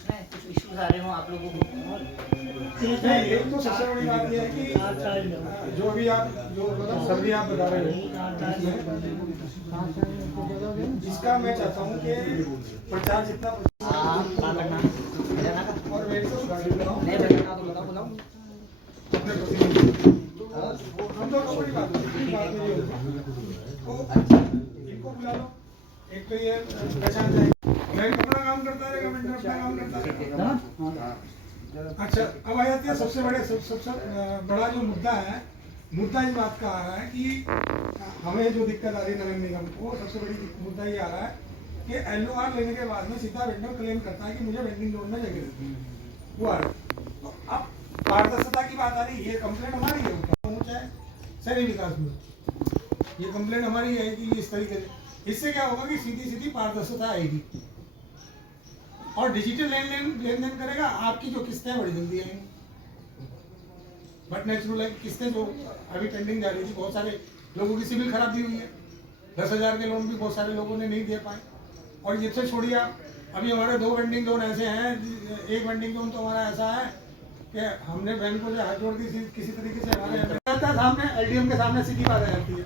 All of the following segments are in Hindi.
पूछना है, कुछ इश्यूज आ रहे हो आप लोगों को। एक तो सबसे बड़ी बात यह है कि जो भी आप जो सब्जी आप बता रहे हो, इसका मैं चाहता हूँ कि प्रचार जितना और मेरी तो हम तो बड़ी बात इनको बुला लो। एक तो ये पहचान जाएगी, बैंक अपना काम करता है, गवर्नमेंट अपना काम करता है। अच्छा, अब आ जाती है सबसे बड़ा जो मुद्दा है, मुद्दा इस बात का आ रहा है कि हमें जो दिक्कत आ रही है नगर निगम को, सबसे बड़ी मुद्दा ये आ रहा है कि LOR लेने के बाद में सीधा वेंडर क्लेम करता है कि मुझे वेंडिंग जोन में जगह देती है, वो आ रहा है। तो अब पारदर्शिता की बात आ रही है, ये कंप्लेंट हमारी है, चाहे शहरी विकास में ये कंप्लेंट हमारी है कि इस तरीके से, इससे क्या होगा कि सीधी सीधी पारदर्शिता आएगी और डिजिटल लेन देन करेगा। आपकी जो किस्तें बड़ी जल्दी आएंगी, बट नेचुरल है किस्तें जो अभी पेंडिंग जा रही थी, बहुत सारे लोगों की सिविल खराब भी हुई है, 10,000 के लोन भी बहुत सारे लोगों ने नहीं दे पाए। और ये तो छोड़िए आप, अभी हमारे 2 वेंडिंग जोन ऐसे हैं, एक वेंडिंग जोन तो हमारा ऐसा है कि हमने बैंक को जो हाथ जोड़ दी किसी तरीके से हमारे सामने LDM के सामने सीधी बात आ जाती है,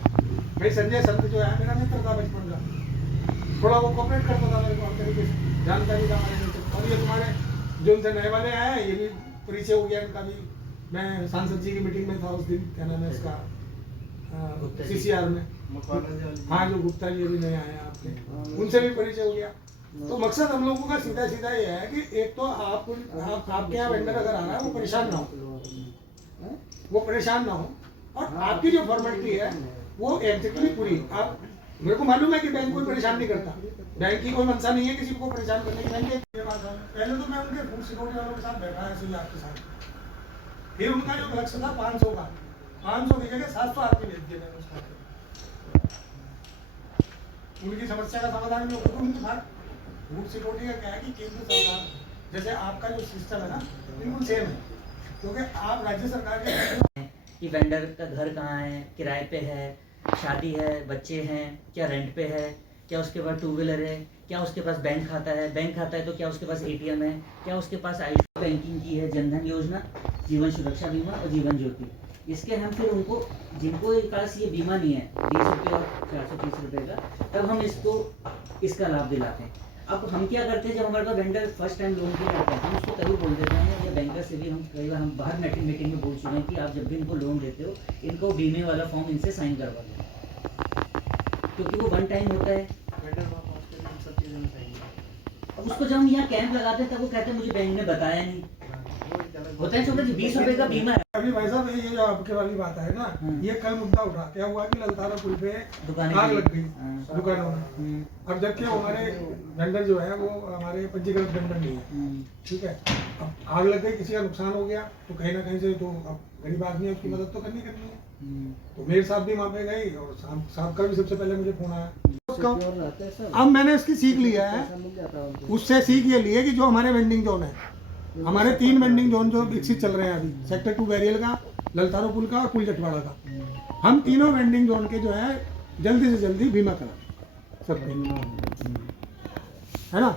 भाई संजय संत जो है मेरा मित्र था बचपन का, थोड़ा वो कोऑपरेट करता था मेरे को हर तरीके से, जानकारी था हमारे मित्र। और ये तुम्हारे जो उनसे नए वाले आए हैं, ये भी परिचय हो गया इनका भी। मैं सांसद जी की मीटिंग में था उस दिन, क्या नाम है इसका, CCR में, हाँ जो गुप्ता जी अभी नए आए हैं आपके, उनसे भी परिचय हो गया। तो मकसद हम लोगों का सीधा सीधा ये है कि एक तो आपके यहाँ वेंडर अगर आ रहा है वो परेशान ना हो, और आपकी जो फॉर्मेलिटी है वो एग्जैक्टली पूरी। आप, मेरे को मालूम है कि बैंक कोई परेशान नहीं करता, बैंक की कोई मंशा नहीं है किसी को परेशान करने की। पहले तो मैं उनके फूड सिक्योरिटी वालों के साथ बैठा है सुई आपके साथ, फिर उनका जो लक्ष्य था 500 का, 500 की जगह 700 आदमी भेज दिए मैंने उसका। उनकी समस्या का समाधान में उनके साथ फूड सिक्योरिटी का क्या है कि केंद्र सरकार जैसे आपका जो सिस्टम है ना बिल्कुल सेम है, क्योंकि आप राज्य सरकार के कि वेंडर का घर कहाँ है, किराए पे है, शादी है, बच्चे हैं, क्या रेंट पे है, क्या उसके पास 2 व्हीलर है, क्या उसके पास बैंक खाता है तो क्या उसके पास ATM है, क्या उसके पास आयुष बैंकिंग की है, जनधन योजना, जीवन सुरक्षा बीमा और जीवन ज्योति। इसके हम फिर उनको, जिनको पास ये बीमा नहीं है 20 रुपये और 430 रुपये का, तब हम इसका लाभ दिलाते हैं। अब हम क्या करते हैं, जब हमारे पास वेंडर फर्स्ट टाइम लोन के लिए आता है, हम उसको तभी बोल देते हैं, या बैंकर से भी हम कई बार हम बाहर मीटिंग में बोल चुके हैं कि आप जब भी इनको लोन देते हो, इनको बीमे वाला फॉर्म इनसे साइन करवा दो, क्योंकि वो 1 टाइम होता है। अब उसको जब हम यहाँ कैंप लगाते हैं तब वो कहते हैं मुझे बैंक ने बताया नहीं, होता है छोटा 20 रुपए का बीमा है। अभी भाई साहब ये जो आपके वाली बात है ना, ये कल मुद्दा उठा, क्या हुआ कि ललतारा पुल पे आग लग गई दुकानों में। अब जबकि हमारे वेंडर जो है वो हमारे पंजीकृत वेंडर नहीं है, ठीक है। अब आग लग गई, किसी का नुकसान हो गया, तो कहीं ना कहीं से तो अब गरीब आदमी है, उसकी मदद तो करनी है। तो मेरे साथ भी वहाँ पे गई, और साहब का भी सबसे पहले मुझे फोन आया। अब मैंने इसकी सीख लिया है, उससे सीख ये ली है कि जो हमारे वेंडिंग जोन है, हमारे 3 वेंडिंग जोन जो विकसित चल रहे हैं अभी, सेक्टर 2 बैरियल का, ललतारो पुल का और पुल जटवाड़ा का, हम तीनों वेंडिंग जोन के जो है जल्दी से जल्दी बीमा करा सकते हैं, है ना।